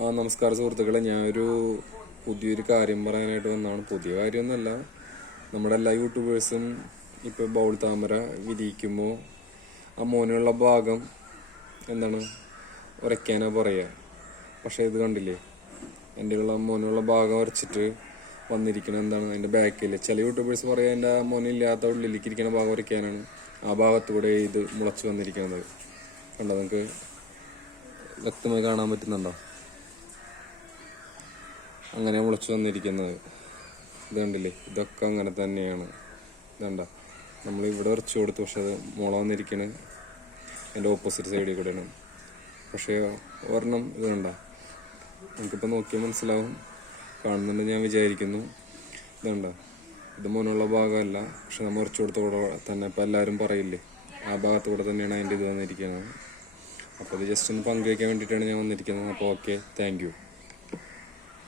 ആ നമസ്കാര സുഹൃത്തുക്കളെ. ഞാനൊരു പുതിയൊരു കാര്യം പറയാനായിട്ട് വന്നതാണ്. പുതിയ കാര്യമൊന്നുമല്ല. നമ്മുടെ എല്ലാ യൂട്യൂബേഴ്സും ഇപ്പോൾ ബൗൾ താമര വിരിയിക്കുമ്പോൾ ആ മോനുള്ള ഭാഗം എന്താണ്? ഉരയ്ക്കാനാ പറയുക പക്ഷേ ഇത് കണ്ടില്ലേ? എന്റെ ഉള്ള മോനുള്ള ഭാഗം ഉരച്ചിട്ട് വന്നിരിക്കണം എന്താണ്? അതിന്റെ ബാക്കിൽ ചില യൂട്യൂബേഴ്സ് പറയുക എന്റെ മോനില്ലാത്ത ഉള്ളിലേക്ക് ഇരിക്കുന്ന ഭാഗം ഉരയ്ക്കാനാണ്. ആ ഭാഗത്തൂടെ ഇത് മുളച്ച് വന്നിരിക്കുന്നത് കണ്ടോ? നിങ്ങൾക്ക് വ്യക്തമായി കാണാൻ പറ്റുന്നുണ്ടോ? അങ്ങനെ മുളച്ചു വന്നിരിക്കുന്നത്. ഇത് കണ്ടില്ലേ ഇതൊക്കെ അങ്ങനെ തന്നെയാണ്. ഇതണ്ട? നമ്മൾ ഇവിടെ ഉറച്ചു കൊടുത്തു. പക്ഷെ അത് മുള വന്നിരിക്കണ്. എന്റെ ഓപ്പോസിറ്റ് സൈഡിൽ കൂടെയാണ്. പക്ഷേ ഒരെണ്ണം ഇത് കണ്ട നമുക്കിപ്പോൾ നോക്കിയാൽ മനസ്സിലാവും. കാണുന്നുണ്ട് ഞാൻ വിചാരിക്കുന്നു. ഇതുണ്ട? ഇത് മോനുള്ള ഭാഗമല്ല. പക്ഷെ നമ്മൾ ഉറച്ചു കൊടുത്ത കൂടെ തന്നെ ഇപ്പം എല്ലാവരും പറയില്ലേ? ആ ഭാഗത്ത് കൂടെ തന്നെയാണ് അതിന്റെ ഇത് വന്നിരിക്കുന്നത്. അപ്പോൾ ഇത് ജസ്റ്റ് ഒന്ന് പങ്കുവയ്ക്കാൻ വേണ്ടിയിട്ടാണ് ഞാൻ വന്നിരിക്കുന്നത്. അപ്പോൾ ഓക്കെ. താങ്ക്